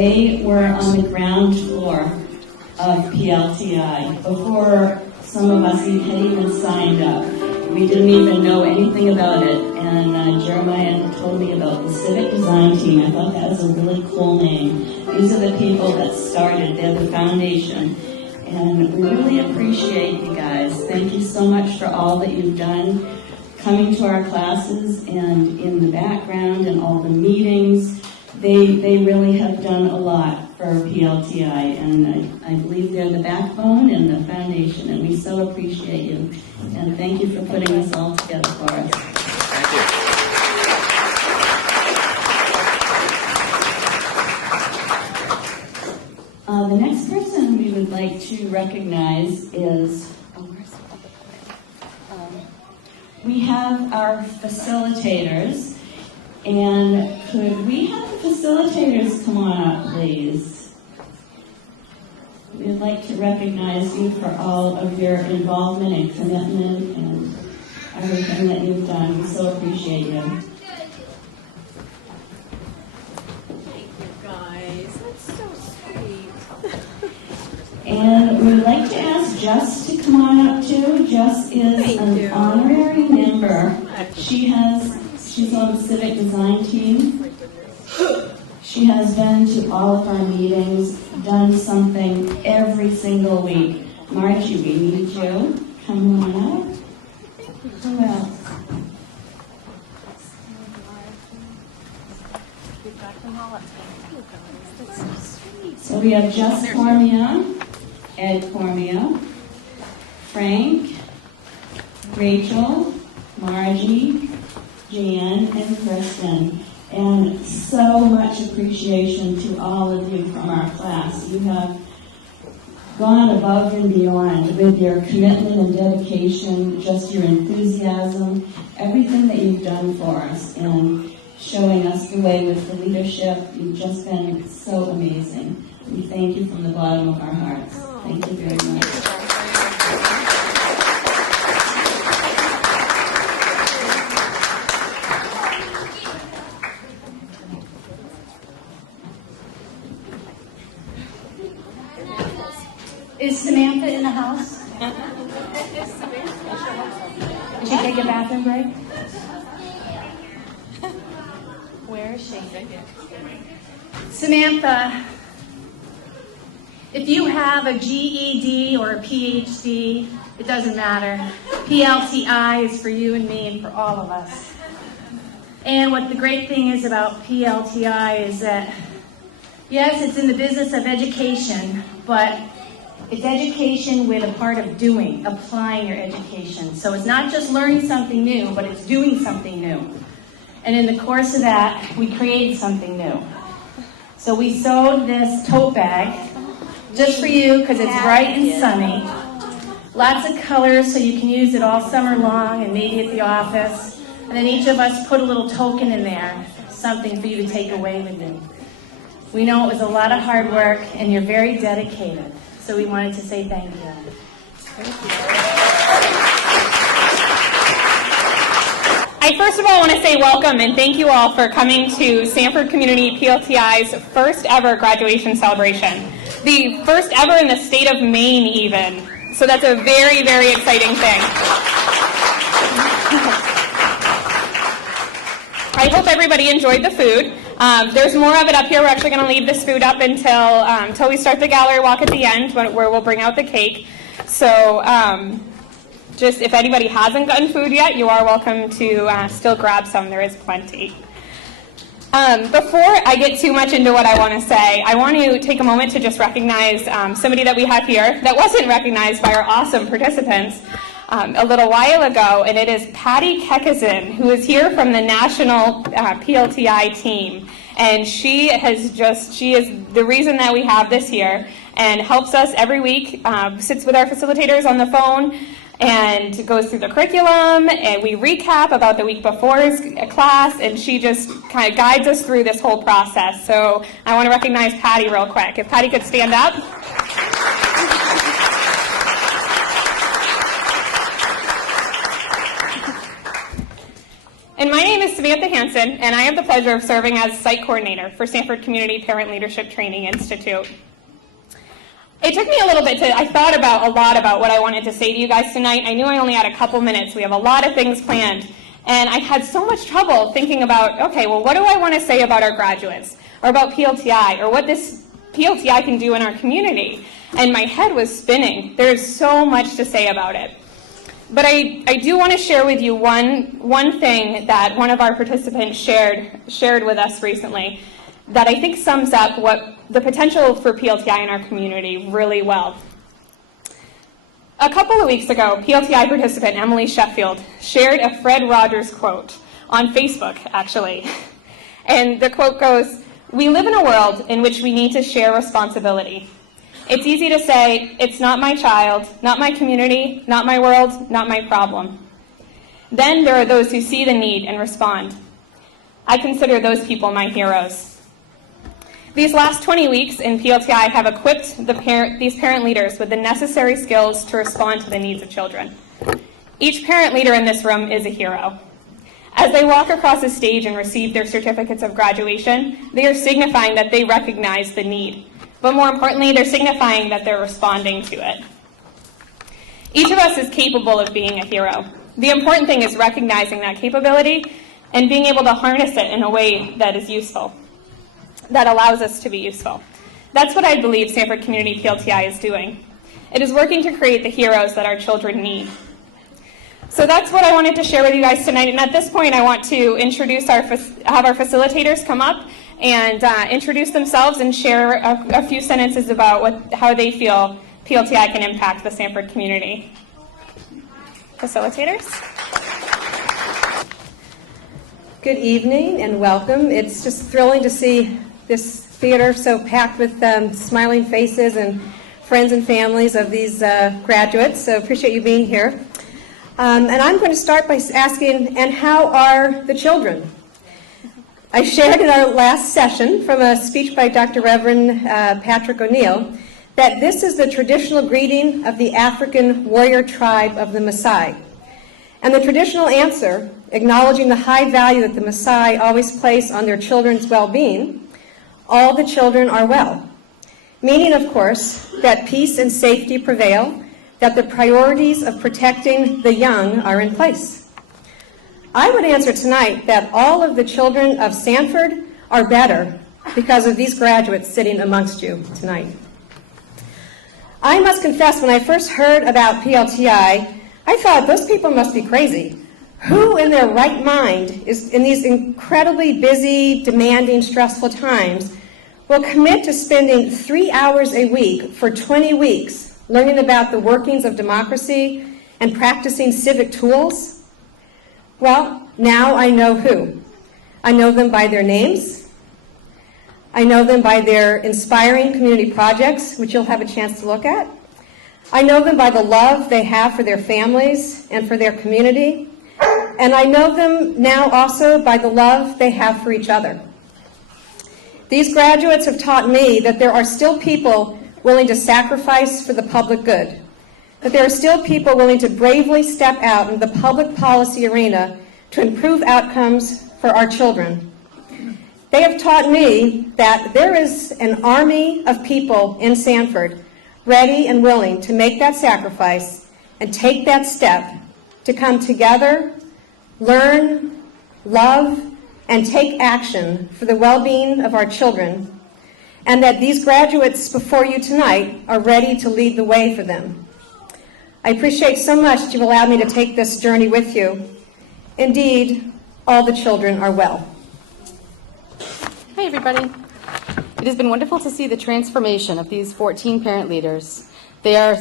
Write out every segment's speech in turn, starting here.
They were on the ground floor of PLTI before some of us had even signed up. We didn't even know anything about it, and Jeremiah told me about the Civic Design Team. I thought that was a really cool name. These are the people that started. They're the foundation, and we really appreciate you guys. Thank you so much for all that you've done, coming to our classes and in the background and all the meetings. They really have done a lot for PLTI, and I believe they're the backbone and the foundation, and we so appreciate you. And thank you for putting this all together for us. Thank you. The next person we would like to recognize is, we have our facilitators. And could we have the facilitators come on up, please? We'd like to recognize you for all of your involvement and commitment and everything that you've done. We so appreciate you. Thank you, guys. That's so sweet. And we'd like to ask Jess to come on up too. Jess is an honorary member. She's on the Civic Design Team. She has been to all of our meetings, done something every single week. Margie, we need you. Come on up. Who else? So we have Jess Cormia, Ed Cormia, Frank, Rachel, Margie, Jan, and Kristen, and so much appreciation to all of you from our class. You have gone above and beyond with your commitment and dedication, just your enthusiasm, everything that you've done for us, and showing us the way with the leadership. You've just been so amazing. We thank you from the bottom of our hearts. Thank you very much. Is Samantha in the house? Did she take a bathroom break? Where is she? Samantha, if you have a GED or a PhD, it doesn't matter. PLTI is for you and me and for all of us. And what the great thing is about PLTI is that, yes, it's in the business of education, but it's education with a part of doing, applying your education. So it's not just learning something new, but it's doing something new. And in the course of that, we created something new. So we sewed this tote bag just for you because it's bright and sunny. Lots of colors so you can use it all summer long and maybe at the office. And then each of us put a little token in there, something for you to take away with you. We know it was a lot of hard work and you're very dedicated. So we wanted to say thank you. Thank you. I first of all want to say welcome and thank you all for coming to Sanford Community PLTI's first ever graduation celebration. The first ever in the state of Maine even. So that's a very, very exciting thing. I hope everybody enjoyed the food. There's more of it up here. We're actually going to leave this food up until we start the gallery walk at the end, where we'll bring out the cake. So just if anybody hasn't gotten food yet, you are welcome to still grab some. There is plenty. Before I get too much into what I want to say, I want to take a moment to just recognize somebody that we have here that wasn't recognized by our awesome participants a little while ago, and it is Patty Kekazin, who is here from the national PLTI team. And she is the reason that we have this here and helps us every week, sits with our facilitators on the phone and goes through the curriculum, and we recap about the week before's class, and she just kind of guides us through this whole process. So I want to recognize Patty real quick. If Patty could stand up. And my name is Samantha Hansen, and I have the pleasure of serving as site coordinator for Sanford Community Parent Leadership Training Institute. It took me a little bit I thought about a lot about what I wanted to say to you guys tonight. I knew I only had a couple minutes. We have a lot of things planned. And I had so much trouble thinking about, okay, well, what do I want to say about our graduates, or about PLTI, or what this PLTI can do in our community? And my head was spinning. There's so much to say about it. But I do want to share with you one thing that one of our participants shared with us recently that I think sums up what the potential for PLTI in our community really well. A couple of weeks ago, PLTI participant Emily Sheffield shared a Fred Rogers quote on Facebook, actually. And the quote goes, "We live in a world in which we need to share responsibility. It's easy to say, it's not my child, not my community, not my world, not my problem. Then there are those who see the need and respond. I consider those people my heroes." These last 20 weeks in PLTI have equipped these parent leaders with the necessary skills to respond to the needs of children. Each parent leader in this room is a hero. As they walk across the stage and receive their certificates of graduation, they are signifying that they recognize the need. But more importantly, they're signifying that they're responding to it. Each of us is capable of being a hero. The important thing is recognizing that capability and being able to harness it in a way that is useful, that allows us to be useful. That's what I believe Sanford Community PLTI is doing. It is working to create the heroes that our children need. So that's what I wanted to share with you guys tonight. And at this point, I want to have our facilitators come up and introduce themselves and share a few sentences about how they feel PLTI can impact the Sanford community. Facilitators? Good evening and welcome. It's just thrilling to see this theater so packed with smiling faces and friends and families of these graduates, so appreciate you being here. And I'm going to start by asking, and how are the children? I shared in our last session from a speech by Dr. Reverend Patrick O'Neill that this is the traditional greeting of the African warrior tribe of the Maasai. And the traditional answer, acknowledging the high value that the Maasai always place on their children's well-being, all the children are well. Meaning, of course, that peace and safety prevail, that the priorities of protecting the young are in place. I would answer tonight that all of the children of Sanford are better because of these graduates sitting amongst you tonight. I must confess, when I first heard about PLTI, I thought those people must be crazy. Who in their right mind is, in these incredibly busy, demanding, stressful times, will commit to spending 3 hours a week for 20 weeks learning about the workings of democracy and practicing civic tools? Well, now I know who. I know them by their names. I know them by their inspiring community projects, which you'll have a chance to look at. I know them by the love they have for their families and for their community. And I know them now also by the love they have for each other. These graduates have taught me that there are still people willing to sacrifice for the public good, that there are still people willing to bravely step out into the public policy arena to improve outcomes for our children. They have taught me that there is an army of people in Sanford ready and willing to make that sacrifice and take that step to come together, learn, love, and take action for the well-being of our children, and that these graduates before you tonight are ready to lead the way for them. I appreciate so much that you've allowed me to take this journey with you. Indeed, all the children are well. Hi, everybody. It has been wonderful to see the transformation of these 14 parent leaders. They are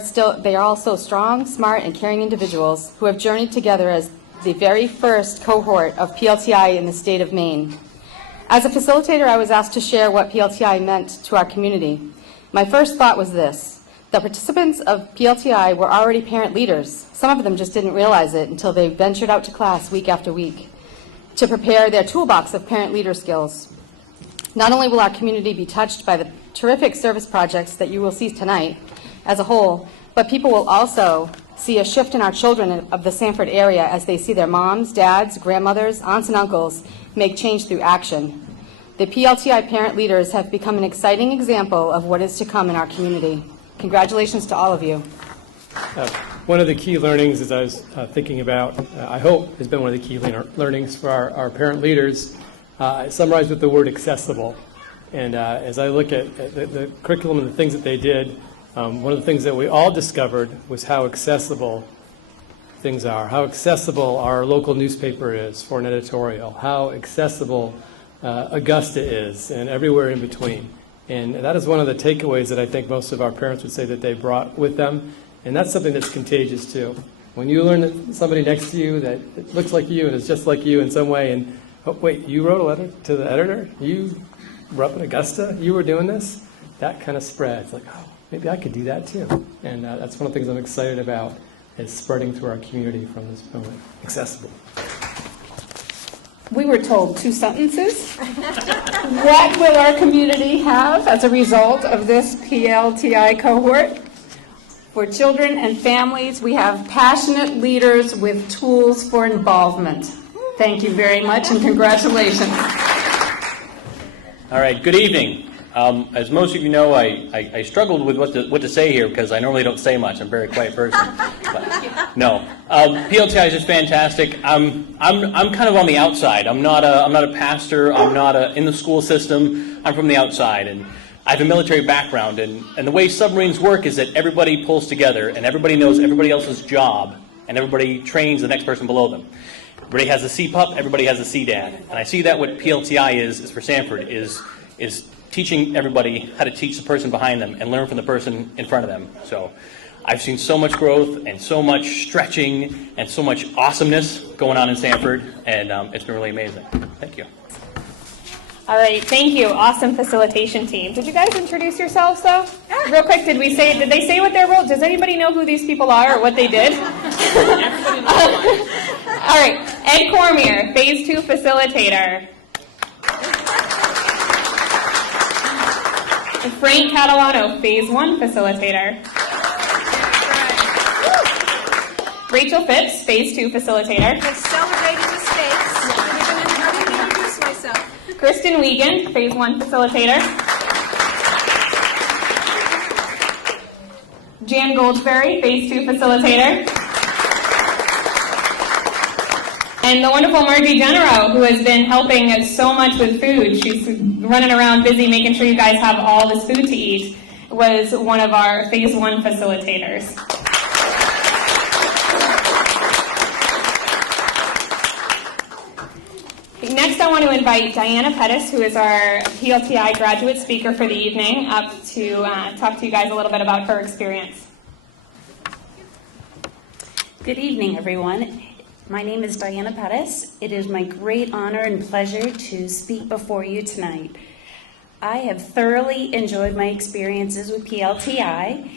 all so strong, smart, and caring individuals who have journeyed together as the very first cohort of PLTI in the state of Maine. As a facilitator, I was asked to share what PLTI meant to our community. My first thought was this: the participants of PLTI were already parent leaders. Some of them just didn't realize it until they ventured out to class week after week to prepare their toolbox of parent leader skills. Not only will our community be touched by the terrific service projects that you will see tonight as a whole, but people will also see a shift in our children of the Sanford area as they see their moms, dads, grandmothers, aunts, and uncles make change through action. The PLTI parent leaders have become an exciting example of what is to come in our community. Congratulations to all of you. One of the key learnings, as I was thinking about, I hope has been one of the key learnings for our parent leaders, summarized with the word accessible. And as I look at the curriculum and the things that they did, one of the things that we all discovered was how accessible things are, how accessible our local newspaper is for an editorial, how accessible Augusta is, and everywhere in between. And that is one of the takeaways that I think most of our parents would say that they brought with them. And that's something that's contagious too. When you learn that somebody next to you that looks like you and is just like you in some way, and oh, wait, you wrote a letter to the editor? You were up in Augusta? You were doing this? That kind of spreads. Like, oh, maybe I could do that too. And that's one of the things I'm excited about, is spreading through our community from this moment. Accessible. We were told 2 sentences. What will our community have as a result of this PLTI cohort? For children and families, we have passionate leaders with tools for involvement. Thank you very much and congratulations. All right, good evening. As most of you know, I struggled with what to say here because I normally don't say much. I'm a very quiet person. But, no, PLTI is just fantastic. I'm kind of on the outside. I'm not a pastor. I'm not in the school system. I'm from the outside, and I have a military background. And the way submarines work is that everybody pulls together, and everybody knows everybody else's job, and everybody trains the next person below them. Everybody has a CPUP. Everybody has a CDAD, and I see that what PLTI is for Sanford is teaching everybody how to teach the person behind them and learn from the person in front of them. So I've seen so much growth and so much stretching and so much awesomeness going on in Sanford, and it's been really amazing. Thank you. All right, thank you. Awesome facilitation team. Did you guys introduce yourselves though? Real quick, did they say what their role? Does anybody know who these people are or what they did? All right, Ed Cormier, Phase 2 facilitator. Frank Catalano, Phase 1 facilitator. Rachel Phipps, Phase 2 facilitator. Let's celebrate mistakes. I didn't introduce myself. Kristen Wiegand, Phase 1 facilitator. Jan Goldsberry, Phase 2 facilitator. And the wonderful Margie Genero, who has been helping us so much with food. She's running around busy making sure you guys have all this food to eat, was one of our Phase 1 facilitators. Next, I want to invite Diana Pettis, who is our PLTI graduate speaker for the evening, up to talk to you guys a little bit about her experience. Good evening, everyone. My name is Diana Pettis. It is my great honor and pleasure to speak before you tonight. I have thoroughly enjoyed my experiences with PLTI,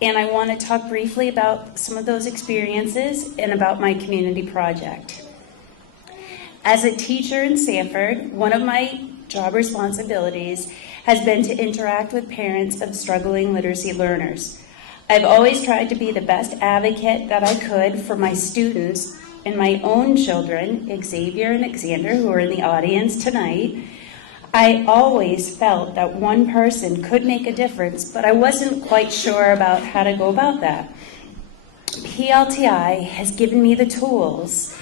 and I want to talk briefly about some of those experiences and about my community project. As a teacher in Sanford, one of my job responsibilities has been to interact with parents of struggling literacy learners. I've always tried to be the best advocate that I could for my students and my own children, Xavier and Xander, who are in the audience tonight. I always felt that one person could make a difference, but I wasn't quite sure about how to go about that. PLTI has given me the tools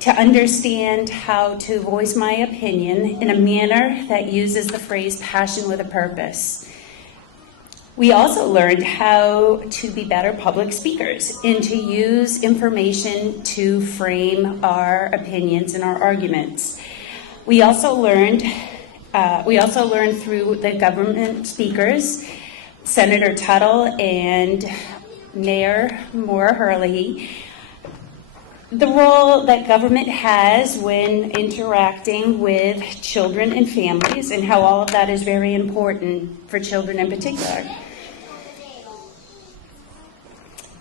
to understand how to voice my opinion in a manner that uses the phrase passion with a purpose. We also learned how to be better public speakers and to use information to frame our opinions and our arguments. We also learned through the government speakers, Senator Tuttle and Mayor Maura Herlihy, the role that government has when interacting with children and families, and how all of that is very important for children in particular.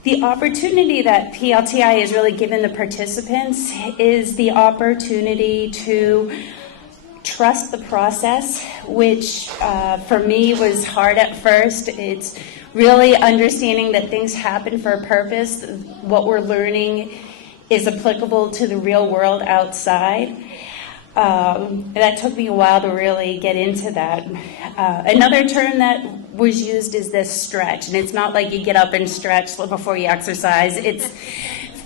The opportunity that PLTI has really given the participants is the opportunity to trust the process, which for me was hard at first. It's really understanding that things happen for a purpose, what we're learning is applicable to the real world outside. That took me a while to really get into that. Another term that was used is this stretch, and it's not like you get up and stretch before you exercise. It's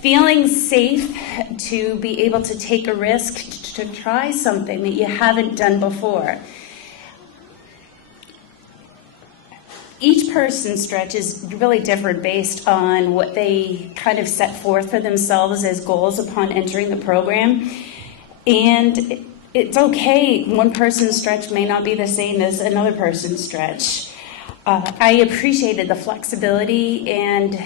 feeling safe to be able to take a risk, to try something that you haven't done before. Each person's stretch is really different based on what they kind of set forth for themselves as goals upon entering the program. And it's okay, one person's stretch may not be the same as another person's stretch. I appreciated the flexibility and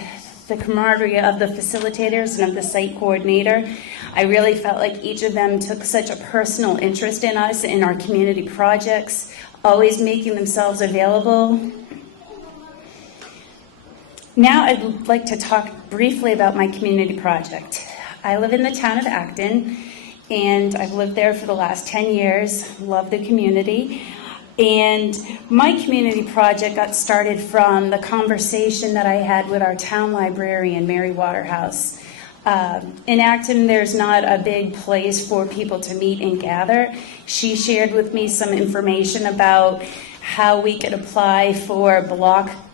the camaraderie of the facilitators and of the site coordinator. I really felt like each of them took such a personal interest in us, in our community projects, always making themselves available. Now I'd like to talk briefly about my community project. I live in the town of Acton, and I've lived there for the last 10 years, love the community. And my community project got started from the conversation that I had with our town librarian, Mary Waterhouse. In Acton, there's not a big place for people to meet and gather. She shared with me some information about how we could apply for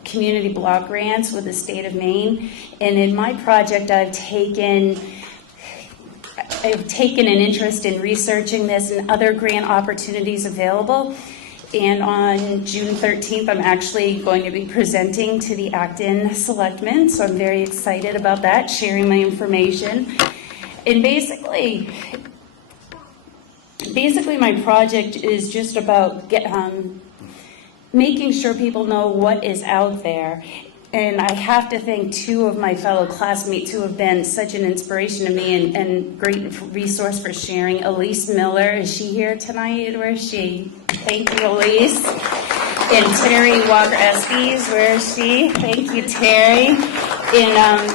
community block grants with the state of Maine. And in my project, I've taken an interest in researching this and other grant opportunities available. And on June 13th, I'm actually going to be presenting to the Acton Selectmen, so I'm very excited about that, sharing my information. And basically my project is just about making sure people know what is out there. And I have to thank two of my fellow classmates who have been such an inspiration to me and great resource for sharing. Elise Miller, is she here tonight? Where is she? Thank you, Elise. And Terry Walker-Estes, where is she? Thank you, Terry. And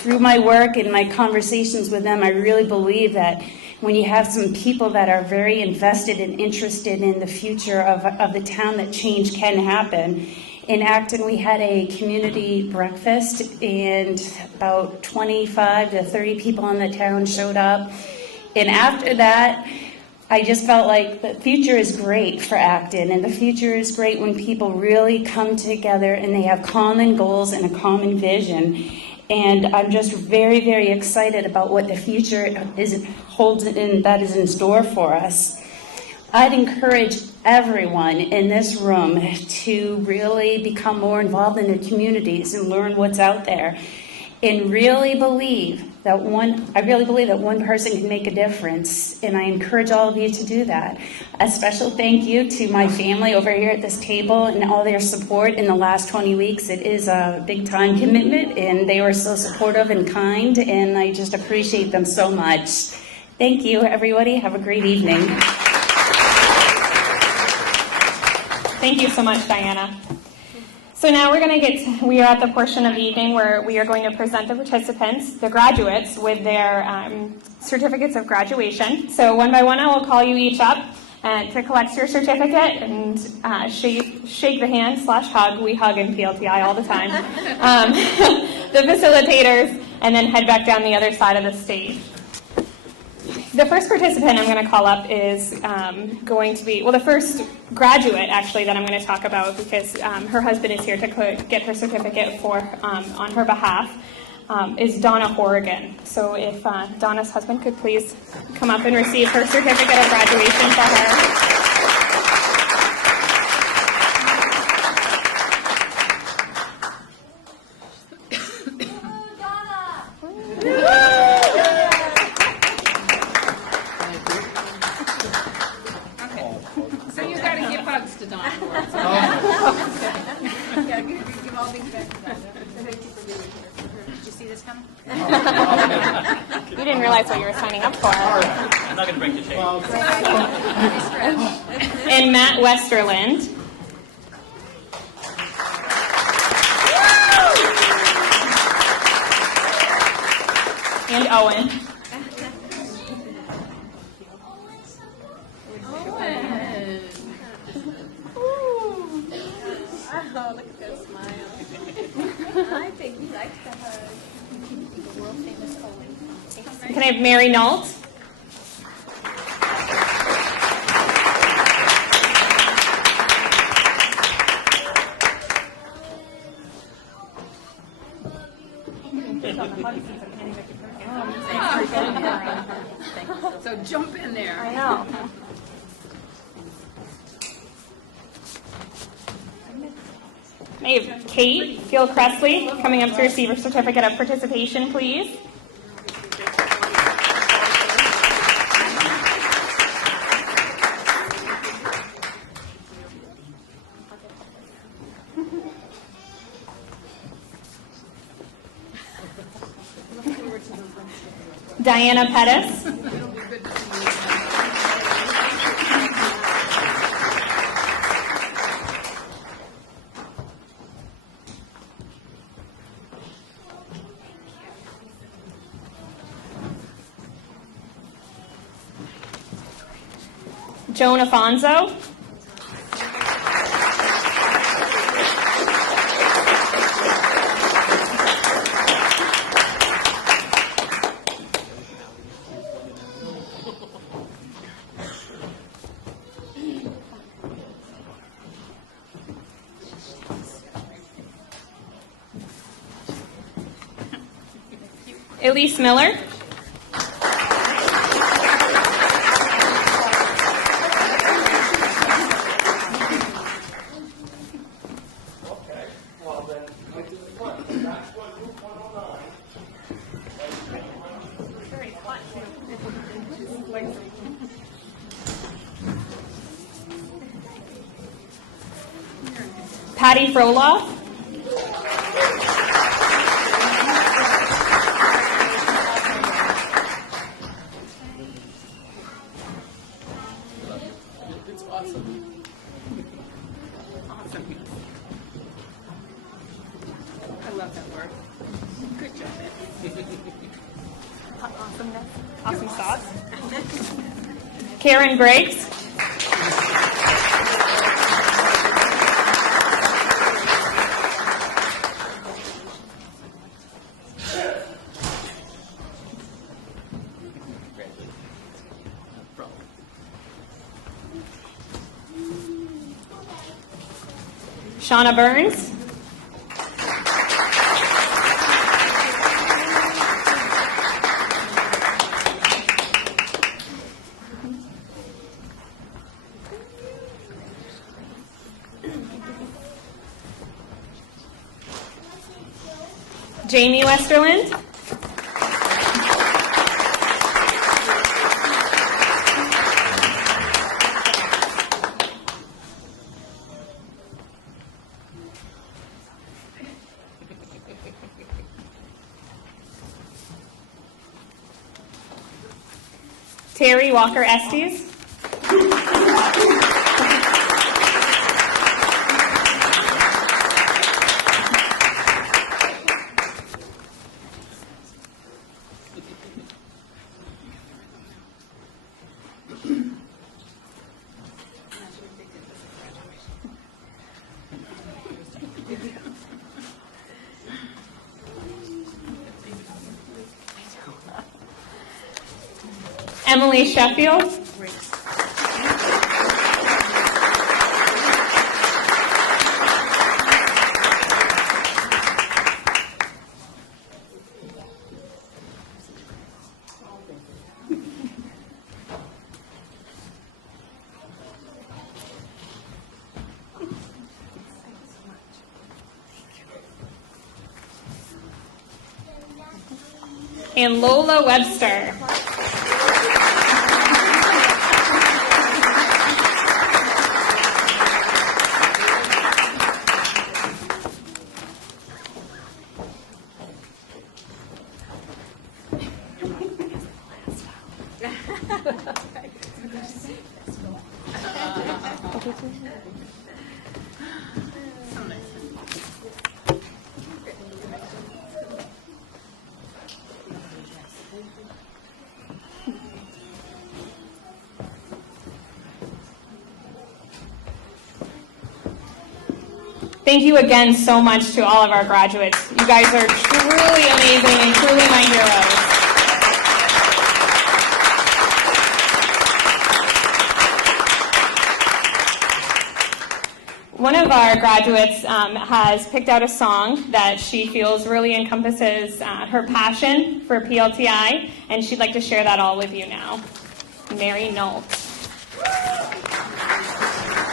through my work and my conversations with them, I really believe that when you have some people that are very invested and interested in the future of the town, that change can happen. In Acton, we had a community breakfast, and about 25 to 30 people in the town showed up. And after that, I just felt like the future is great for Acton, and the future is great when people really come together and they have common goals and a common vision. And I'm just very, very excited about what the future holds and that is in store for us. I'd encourage everyone in this room to really become more involved in the communities and learn what's out there, and really believe that I really believe that one person can make a difference, and I encourage all of you to do that. A special thank you to my family over here at this table and all their support in the last 20 weeks. It is a big time commitment, and they were so supportive and kind, and I just appreciate them so much. Thank you, everybody. Have a great evening. Thank you so much, Diana. So now we are at the portion of the evening where we are going to present the participants, the graduates, with their certificates of graduation. So one by one, I will call you each up to collect your certificate and shake the hand / hug. We hug in PLTI all the time. The facilitators, and then head back down the other side of the stage. The first participant I'm going to call up is going to be, the first graduate, actually, that I'm going to talk about, because her husband is here to get her certificate on her behalf, is Donna Horrigan. So if Donna's husband could please come up and receive her certificate of graduation for her. You didn't realize what you were signing up for. I'm not going to break the chain. And Matt Westerland. And Owen. Oh, look I think we like to hug the world famous Owen. Can I have Mary Nault? So jump in there. I know. I have Kate Gilcrestley coming up to receive her certificate of participation, please. Diana Pettis. Joan Afonso. Elise Miller. Patty Froloff. I love that word. Good job. Awesomeness. Awesome sauce. Karen Briggs. Shauna Burns. Jamie Westerland. Terry Walker Estes. Emily Sheffield. And Lola Webster. thank you again so much to all of our graduates. You guys are truly amazing and truly my heroes. One of our graduates has picked out a song that she feels really encompasses her passion for PLTI, and she'd like to share that all with you now. Mary Knoll.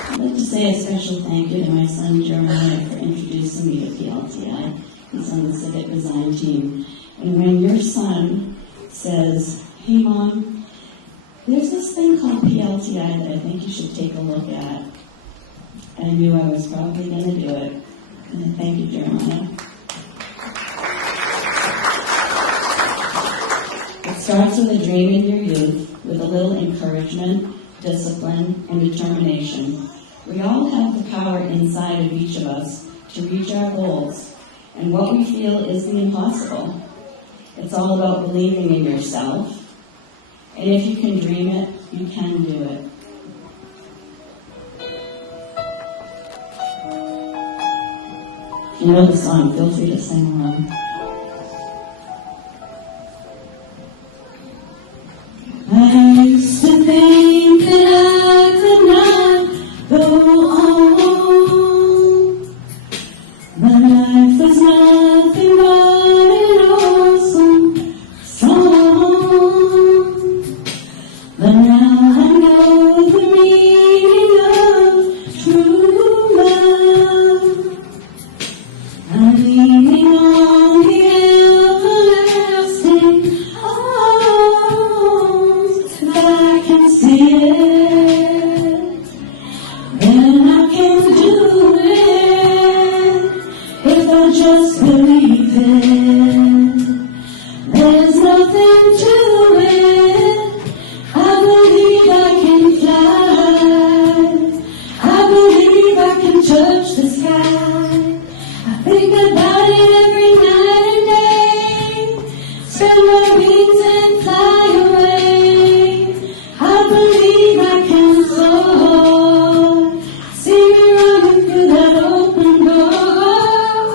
I'd like to say a special thank you to my son Jeremiah for introducing me to PLTI. He's on the Civic Design team. And when your son says, "Hey Mom, there's this thing called PLTI that I think you should take a look at," I knew I was probably going to do it. And thank you, Jeremiah. It starts with a dream in your youth, with a little encouragement, discipline, and determination. We all have the power inside of each of us to reach our goals, and what we feel is the impossible. It's all about believing in yourself, and if you can dream it, you can do it. If you know the song, feel free to sing along. I used to think that I could not go on, but life was nothing but an awesome song. But now I know the meaning of true love. I'm leaning on the everlasting arms. If I can see it, then I can do it. If I just believe it, there's nothing to it. I believe I can fly. I believe I can touch the sky. Think about it every night and day. Spread my wings and fly away. I believe I can soar. See me running through that open door.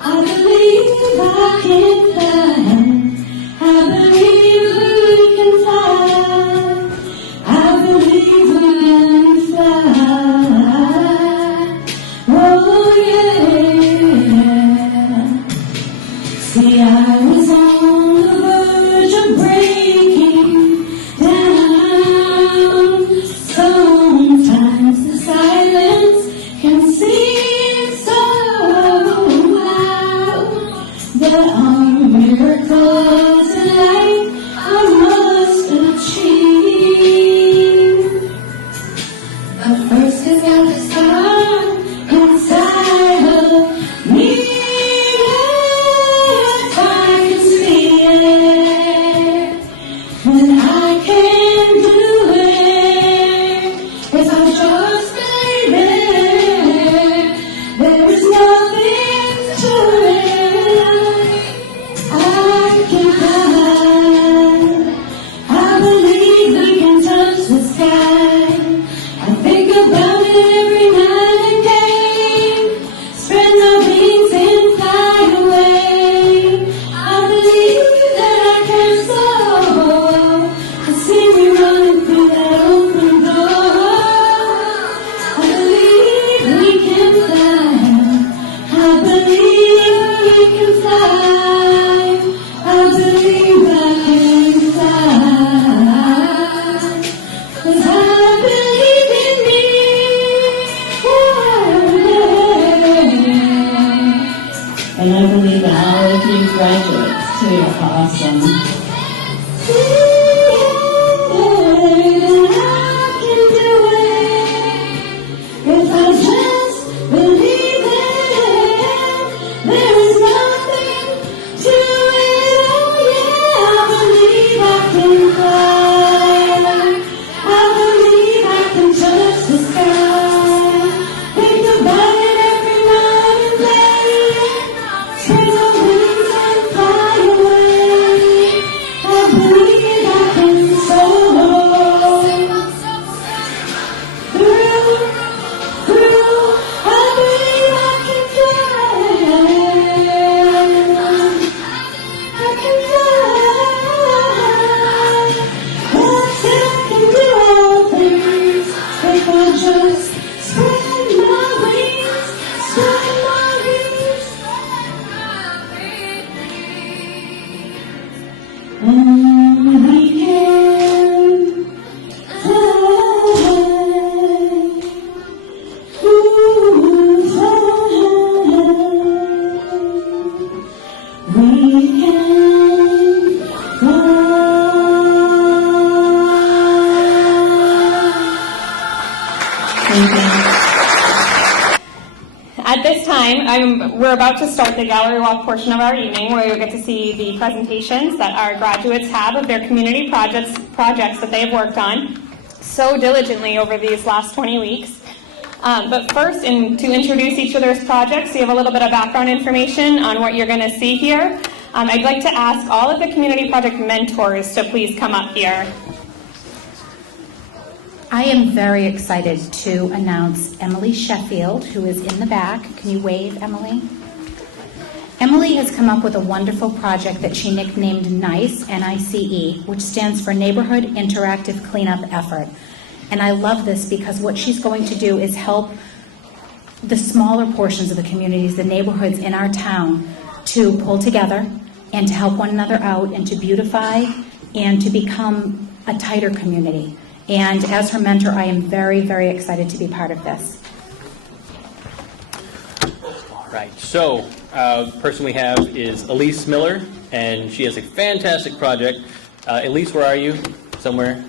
I believe I can fly. I believe we can fly. I believe we can fly. Oh yeah. See, I was on the verge of breaking down. Sometimes the silence can seem so loud, but on miracles and light I must achieve. But first is got to start inside of me. If I can see it, then I can do it. If I just believe it, there is nothing to it. I can fly. I believe we can touch the sky. I think about it every night and day. Spread my wings and fly away. I believe that I can soar. I see me running through that open door. I believe we can fly. I believe we can fly. I believe I can fly. 'Cause I believe in me. And I believe in all of you graduates too. Awesome. I can do it. If I just believe it, there is nothing to it. Oh yeah, I believe I can fly. I believe I can touch the sky. Think about it every night and day. Spread my wings and fly away. we're about to start the gallery walk portion of our evening, where you'll get to see the presentations that our graduates have of their community projects that they have worked on so diligently over these last 20 weeks. But first, to introduce each of those projects, so you have a little bit of background information on what you're going to see here. I'd like to ask all of the community project mentors to please come up here. I am very excited to announce Emily Sheffield, who is in the back. Can you wave, Emily? Emily has come up with a wonderful project that she nicknamed NICE, N-I-C-E, which stands for Neighborhood Interactive Cleanup Effort. And I love this because what she's going to do is help the smaller portions of the communities, the neighborhoods in our town, to pull together and to help one another out and to beautify and to become a tighter community. And as her mentor, I am very, very excited to be part of this. All right, so the person we have is Elise Miller, and she has a fantastic project. Elise, where are you? Somewhere?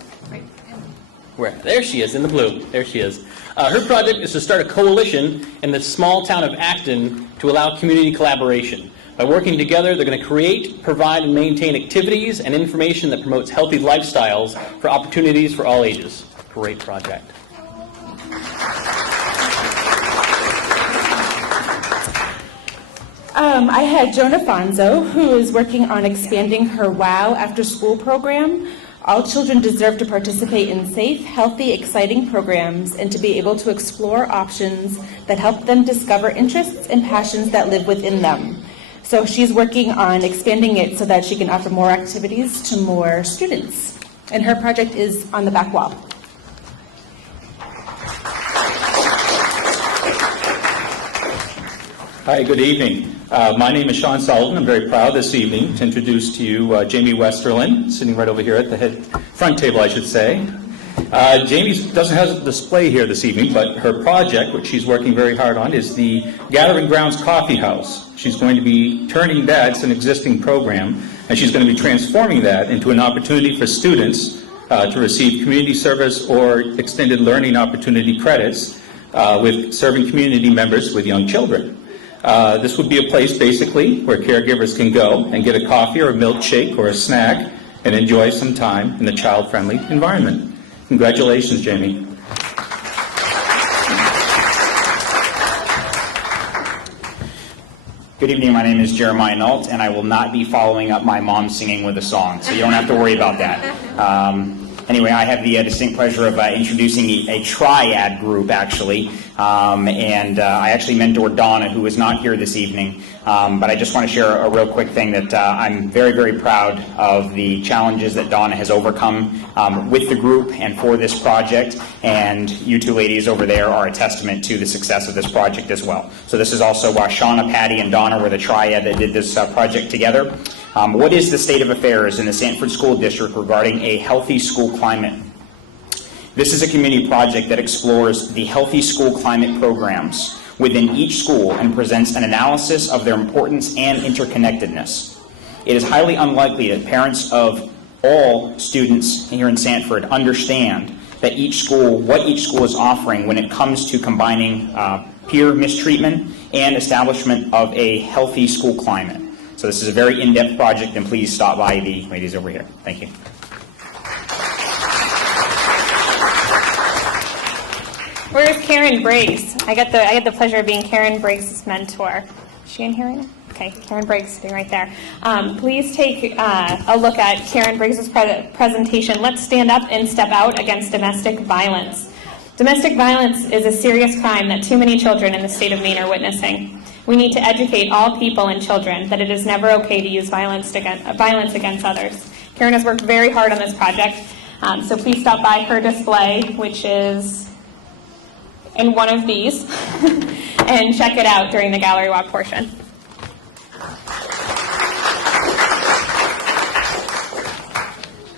Where? There she is, in the blue. There she is. Her project is to start a coalition in the small town of Acton to allow community collaboration. By working together, they're going to create, provide, and maintain activities and information that promotes healthy lifestyles for opportunities for all ages. Great project. I had Jonah Fonzo, who is working on expanding her WOW after-school program. All children deserve to participate in safe, healthy, exciting programs and to be able to explore options that help them discover interests and passions that live within them. So she's working on expanding it so that she can offer more activities to more students. And her project is on the back wall. Hi, good evening. My name is Sean Sullivan. I'm very proud this evening to introduce to you Jamie Westerlin, sitting right over here at the front table, I should say. Jamie doesn't have a display here this evening, but her project, which she's working very hard on, is the Gathering Grounds Coffee House. She's going to be turning that, it's an existing program, and she's going to be transforming that into an opportunity for students to receive community service or extended learning opportunity credits with serving community members with young children. This would be a place, basically, where caregivers can go and get a coffee or a milkshake or a snack and enjoy some time in a child-friendly environment. Congratulations, Jamie. Good evening, my name is Jeremiah Nault, and I will not be following up my mom singing with a song, so you don't have to worry about that. Anyway, I have the distinct pleasure of introducing a triad group, actually, and I actually mentored Donna, who is not here this evening, but I just want to share a real quick thing that I'm very, very proud of the challenges that Donna has overcome with the group and for this project, and you two ladies over there are a testament to the success of this project as well. So this is also Shauna, Patty, and Donna were the triad that did this project together. What is the state of affairs in the Sanford School District regarding a healthy school climate? This is a community project that explores the healthy school climate programs within each school and presents an analysis of their importance and interconnectedness. It is highly unlikely that parents of all students here in Sanford understand that what each school is offering when it comes to combining peer mistreatment and establishment of a healthy school climate. So this is a very in-depth project, and please stop by the ladies over here. Thank you. Where's Karen Briggs? I get the pleasure of being Karen Briggs' mentor. Is she in here right now? Okay, Karen Briggs sitting right there. Please take a look at Karen Briggs' presentation. Let's stand up and step out against domestic violence. Domestic violence is a serious crime that too many children in the state of Maine are witnessing. We need to educate all people and children that it is never okay to use violence against others. Karen has worked very hard on this project, so please stop by her display, which is in one of these, and check it out during the gallery walk portion.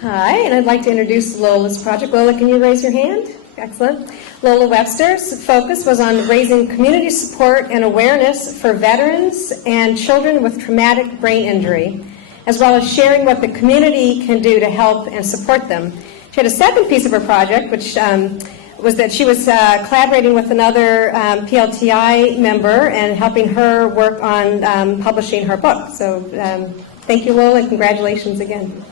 Hi, and I'd like to introduce Lola's project. Lola, can you raise your hand? Excellent. Lola Webster's focus was on raising community support and awareness for veterans and children with traumatic brain injury, as well as sharing what the community can do to help and support them. She had a second piece of her project, which was that she was collaborating with another PLTI member and helping her work on publishing her book. So thank you, Will, and congratulations again.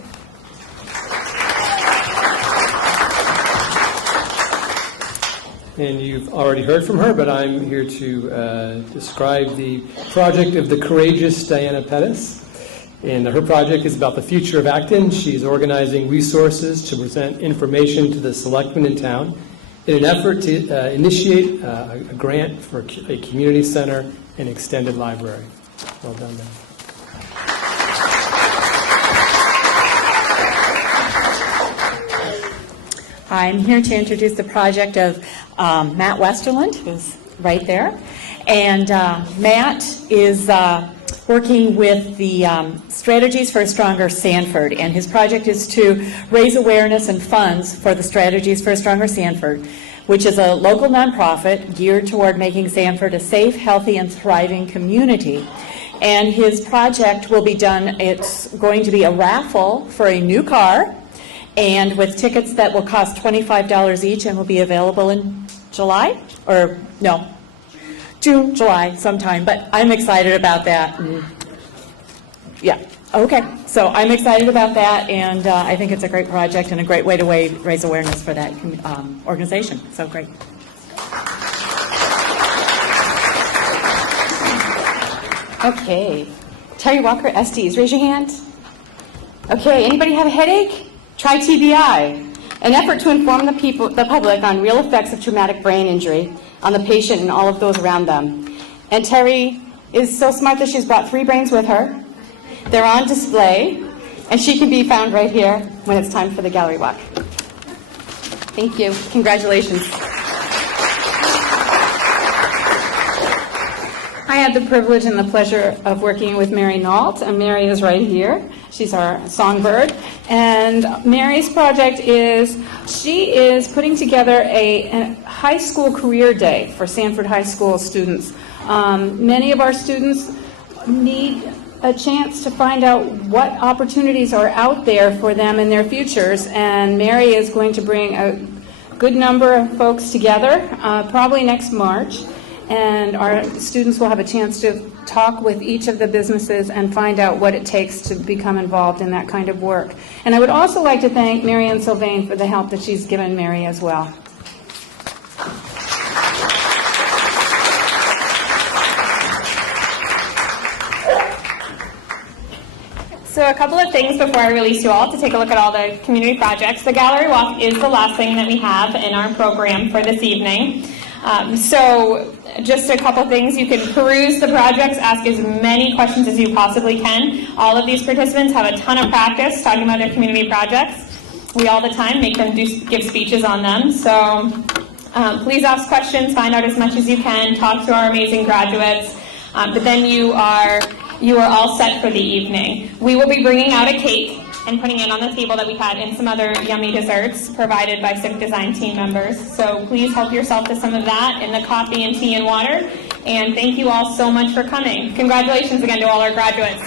And you've already heard from her, but I'm here to describe the project of the courageous Diana Pettis. And her project is about the future of Acton. She's organizing resources to present information to the selectmen in town in an effort to initiate a grant for a community center and extended library. Well done, man. I'm here to introduce the project of Matt Westerland, who's right there. And Matt is working with the Strategies for a Stronger Sanford, and his project is to raise awareness and funds for the Strategies for a Stronger Sanford, which is a local nonprofit geared toward making Sanford a safe, healthy, and thriving community. And his project will be done, it's going to be a raffle for a new car, and with tickets that will cost $25 each and will be available in July, or no, June, July, sometime. But I'm excited about that. Yeah, okay. So I'm excited about that, and I think it's a great project and a great way to raise awareness for that organization. So great. Okay. Terry Walker, SDs, raise your hand. Okay, anybody have a headache? Try TBI, an effort to inform the public on real effects of traumatic brain injury on the patient and all of those around them. And Terry is so smart that she's brought 3 brains with her. They're on display, and she can be found right here when it's time for the gallery walk. Thank you. Congratulations. I had the privilege and the pleasure of working with Mary Nault, and Mary is right here. She's our songbird. And Mary's project is, she is putting together a high school career day for Sanford High School students. Many of our students need a chance to find out what opportunities are out there for them in their futures, and Mary is going to bring a good number of folks together, probably next March. And our students will have a chance to talk with each of the businesses and find out what it takes to become involved in that kind of work. And I would also like to thank Marianne Sylvain for the help that she's given Mary as well. So a couple of things before I release you all to take a look at all the community projects. The gallery walk is the last thing that we have in our program for this evening. So just a couple things. You can peruse the projects, ask as many questions as you possibly can. All of these participants have a ton of practice talking about their community projects. We all the time make them give speeches on them. So please ask questions, find out as much as you can, talk to our amazing graduates. But then you are all set for the evening. We will be bringing out a cake and putting it on the table that we had and some other yummy desserts provided by Civic Design team members. So please help yourself to some of that and the coffee and tea and water. And thank you all so much for coming. Congratulations again to all our graduates.